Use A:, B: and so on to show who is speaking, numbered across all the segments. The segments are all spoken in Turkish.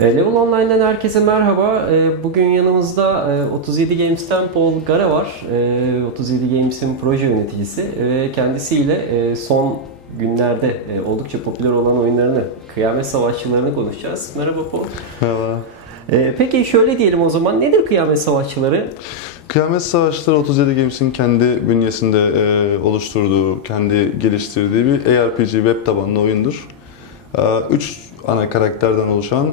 A: E, Level Online'dan herkese merhaba. E, bugün yanımızda 37 e, Games'ten Paul Gara var. 37 Games'in proje yöneticisi ve kendisiyle son günlerde oldukça popüler olan oyunlarını, Kıyamet Savaşçılarını konuşacağız. Merhaba Paul.
B: Merhaba.
A: Peki şöyle diyelim o zaman. Nedir Kıyamet Savaşçıları?
B: Kıyamet Savaşçıları 37 Games'in kendi bünyesinde oluşturduğu, kendi geliştirdiği bir ARPG web tabanlı oyundur. Üç ana karakterden oluşan e,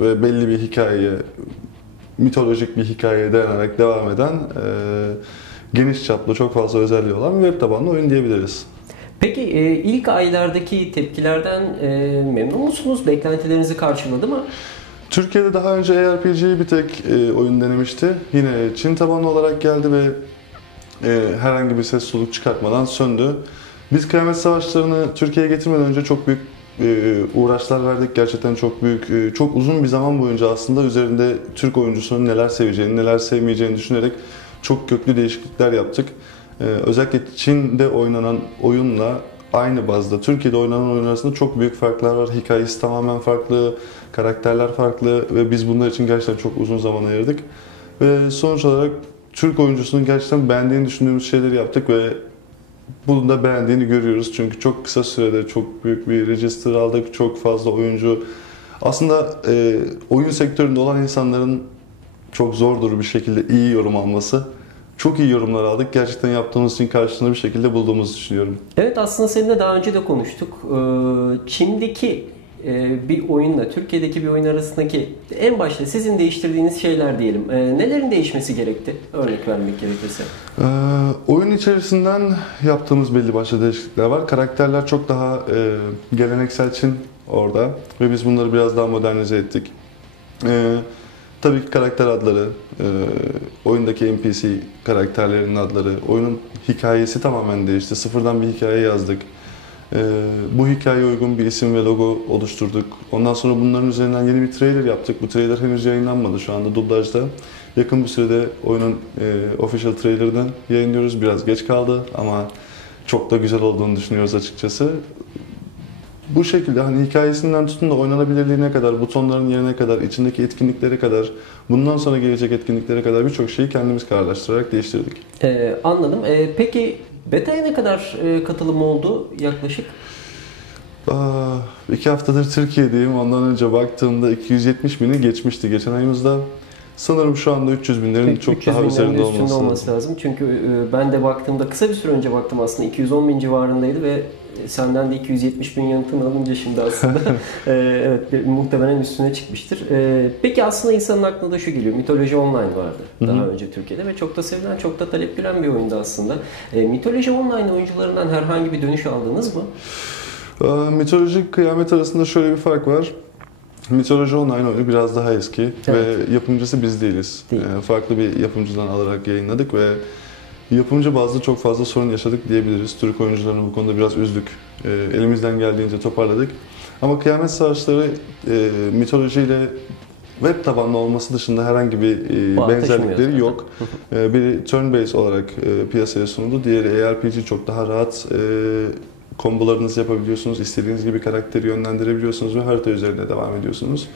B: ve belli bir hikayeye, mitolojik bir hikayeye dayanarak devam eden e, geniş çaplı çok fazla özelliği olan bir web tabanlı oyun diyebiliriz.
A: Peki e, ilk aylardaki tepkilerden e, memnun musunuz? Beklentilerinizi karşıladı mı?
B: Türkiye'de daha önce ARPG'yi bir tek e, oyun denemişti. Yine Çin tabanlı olarak geldi ve herhangi bir ses soluk çıkartmadan söndü. Biz Kıyamet Savaşları'nı Türkiye'ye getirmeden önce çok büyük uğraşlar verdik. Gerçekten çok büyük, e, çok uzun bir zaman boyunca aslında üzerinde Türk oyuncusunun neler seveceğini, neler sevmeyeceğini düşünerek çok köklü değişiklikler yaptık. E, özellikle Çin'de oynanan oyunla aynı bazda Türkiye'de oynanan oyun arasında çok büyük farklar var. Hikayesi tamamen farklı, karakterler farklı ve biz bunlar için gerçekten çok uzun zaman ayırdık. Ve sonuç olarak Türk oyuncusunun gerçekten beğendiğini düşündüğümüz şeyleri yaptık ve bunu da beğendiğini görüyoruz. Çünkü çok kısa sürede çok büyük bir register aldık. Çok fazla oyuncu. Aslında e, oyun sektöründe olan insanların çok zordur bir şekilde iyi yorum alması. Çok iyi yorumlar aldık. Gerçekten yaptığımız için karşılığını bir şekilde bulduğumuzu düşünüyorum.
A: Evet aslında seninle daha önce de konuştuk. Ee, Çin'deki bir oyunla Türkiye'deki bir oyun arasındaki en başta sizin değiştirdiğiniz şeyler diyelim. E, nelerin değişmesi gerekti? Örnek vermek gerekirse.
B: Ee, oyun içerisinden yaptığımız belli başlı değişiklikler var. Karakterler çok daha e, geleneksel Çin orada ve biz bunları biraz daha modernize ettik. E, tabii ki karakter adları, e, oyundaki NPC karakterlerinin adları, oyunun hikayesi tamamen değişti. Sıfırdan bir hikaye yazdık. Ee, bu hikayeye uygun bir isim ve logo oluşturduk. Ondan sonra bunların üzerinden yeni bir trailer yaptık. Bu trailer henüz yayınlanmadı şu anda dublajda. Yakın bir sürede oyunun e, official trailer'ını yayınlıyoruz. Biraz geç kaldı ama çok da güzel olduğunu düşünüyoruz açıkçası. Bu şekilde hani hikayesinden tutun da oynanabilirliğine kadar, butonların yerine kadar, içindeki etkinliklere kadar, bundan sonra gelecek etkinliklere kadar birçok şeyi kendimiz kararlaştırarak değiştirdik.
A: Ee, anladım. Ee, peki Beta'ya ne kadar e, katılım oldu yaklaşık?
B: Aa, iki haftadır Türkiye'deyim. Ondan önce baktığımda 270 bini geçmişti geçen ayımızda. Sanırım şu anda 300 binlerin çok daha üzerinde olması,
A: olması lazım. Çünkü e, ben de baktığımda kısa bir süre önce baktım aslında 210 bin civarındaydı ve senden de 270 bin yanıtını alınca şimdi aslında e, evet muhtemelen üstüne çıkmıştır. E, peki aslında insanın aklına da şu geliyor. Mitoloji Online vardı daha Hı-hı. önce Türkiye'de ve çok da sevilen, çok da talep gören bir oyundu aslında. E, Mitoloji Online oyuncularından herhangi bir dönüş aldınız mı?
B: Mitolojik kıyamet arasında şöyle bir fark var. Mitoloji Online oyunu biraz daha eski evet. ve yapımcısı biz değiliz. Değil. Farklı bir yapımcıdan alarak yayınladık ve Yapımcı bazda çok fazla sorun yaşadık diyebiliriz. Türk oyuncularını bu konuda biraz üzdük. E, elimizden geldiğince toparladık. Ama Kıyamet Savaşları e, mitolojiyle web tabanlı olması dışında herhangi bir e, benzerlikleri yok. e, biri turn-based olarak e, piyasaya sunuldu. Diğeri ARPG çok daha rahat e, kombolarınızı yapabiliyorsunuz. İstediğiniz gibi karakteri yönlendirebiliyorsunuz ve harita üzerinde devam ediyorsunuz.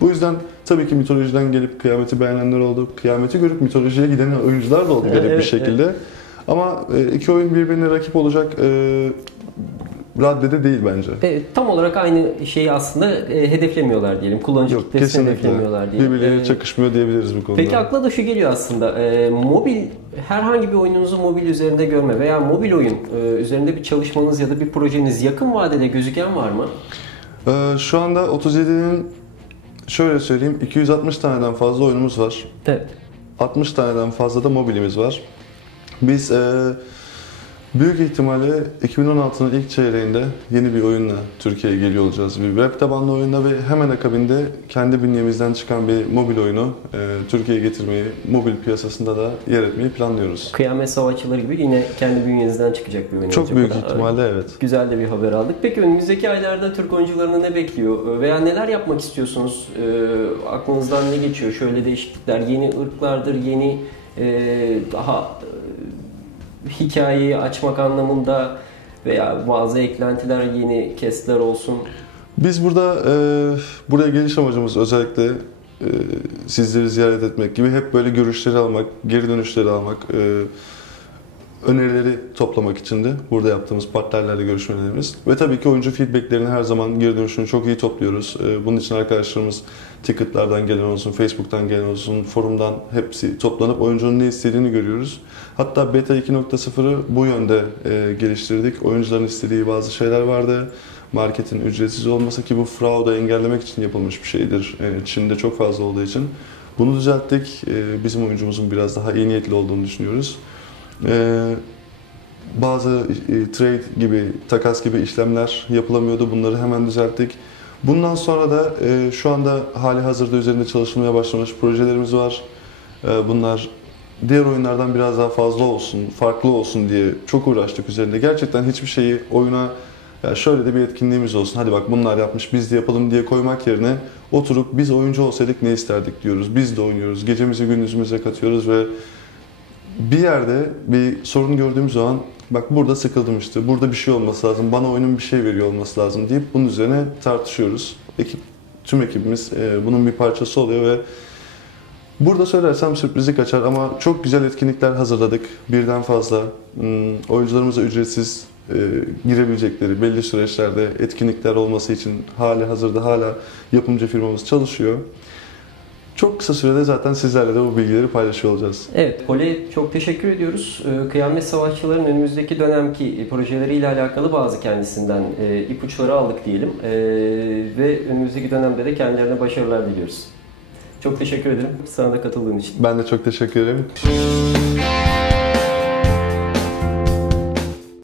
B: Bu yüzden tabii ki mitolojiden gelip kıyameti beğenenler oldu. Kıyameti görüp mitolojiye giden oyuncular da oldu garip evet, bir şekilde. Evet. Ama e, iki oyun birbirine rakip olacak e, raddede değil bence.
A: E, tam olarak aynı şeyi aslında e, hedeflemiyorlar diyelim. Kullanıcı Yok, kitlesini hedeflemiyorlar diyelim.
B: Birbirleriyle e, çakışmıyor diyebiliriz bu konuda.
A: Peki akla da şu geliyor aslında. E, mobil herhangi bir oyununuzu mobil üzerinde görme veya mobil oyun e, üzerinde bir çalışmanız ya da bir projeniz yakın vadede gözüken var mı?
B: E, şu anda 37'nin Şöyle söyleyeyim, 260 taneden fazla oyunumuz var.
A: Evet.
B: 60 taneden fazla da mobilimiz var. Biz e, Büyük ihtimalle 2016'nın ilk çeyreğinde yeni bir oyunla Türkiye'ye geliyor olacağız. Bir web tabanlı oyunla ve hemen akabinde kendi bünyemizden çıkan bir mobil oyunu e, Türkiye'ye getirmeyi, mobil piyasasında da yer etmeyi planlıyoruz.
A: Kıyamet Savaşçıları gibi yine kendi bünyenizden çıkacak bir oyun
B: Çok büyük ihtimalle evet.
A: Güzel de bir haber aldık. Peki önümüzdeki aylarda Türk oyuncularını ne bekliyor? Veya neler yapmak istiyorsunuz? E, aklınızdan ne geçiyor? Şöyle değişiklikler, yeni ırklardır, yeni e, daha hikayeyi açmak anlamında veya bazı eklentiler yeni kesler olsun.
B: Biz burada e, buraya geliş amacımız özellikle e, sizleri ziyaret etmek gibi hep böyle görüşleri almak, geri dönüşleri almak, e, önerileri toplamak için de burada yaptığımız partnerlerle görüşmelerimiz. Ve tabii ki oyuncu feedbacklerini her zaman geri dönüşünü çok iyi topluyoruz. E, bunun için arkadaşlarımız Ticket'lardan gelen olsun, Facebook'tan gelen olsun, forumdan hepsi toplanıp oyuncunun ne istediğini görüyoruz. Hatta Beta 2.0'ı bu yönde e, geliştirdik. Oyuncuların istediği bazı şeyler vardı. Marketin ücretsiz olması ki bu fraud'u engellemek için yapılmış bir şeydir. E, Çin'de çok fazla olduğu için. Bunu düzelttik. E, bizim oyuncumuzun biraz daha iyi niyetli olduğunu düşünüyoruz. E, bazı e, trade gibi, takas gibi işlemler yapılamıyordu. Bunları hemen düzelttik. Bundan sonra da e, şu anda hali hazırda üzerinde çalışılmaya başlamış projelerimiz var. E, bunlar diğer oyunlardan biraz daha fazla olsun, farklı olsun diye çok uğraştık üzerinde. Gerçekten hiçbir şeyi oyuna ya şöyle de bir etkinliğimiz olsun. Hadi bak bunlar yapmış biz de yapalım diye koymak yerine oturup biz oyuncu olsaydık ne isterdik diyoruz. Biz de oynuyoruz. Gecemizi gündüzümüze katıyoruz ve bir yerde bir sorun gördüğüm zaman bak burada sıkıldım işte. Burada bir şey olması lazım. Bana oyunun bir şey veriyor olması lazım deyip bunun üzerine tartışıyoruz. Ekip tüm ekibimiz e, bunun bir parçası oluyor ve Burada söylersem sürprizi kaçar ama çok güzel etkinlikler hazırladık. Birden fazla hmm, oyuncularımıza ücretsiz e, girebilecekleri belli süreçlerde etkinlikler olması için hali hazırda hala yapımcı firmamız çalışıyor. Çok kısa sürede zaten sizlerle de bu bilgileri paylaşıyor olacağız.
A: Evet, Pole çok teşekkür ediyoruz. Ee, Kıyamet Savaşçıların önümüzdeki dönemki projeleriyle alakalı bazı kendisinden e, ipuçları aldık diyelim. Ee, ve önümüzdeki dönemde de kendilerine başarılar diliyoruz. Çok teşekkür ederim sana da katıldığın için.
B: Ben de çok teşekkür ederim.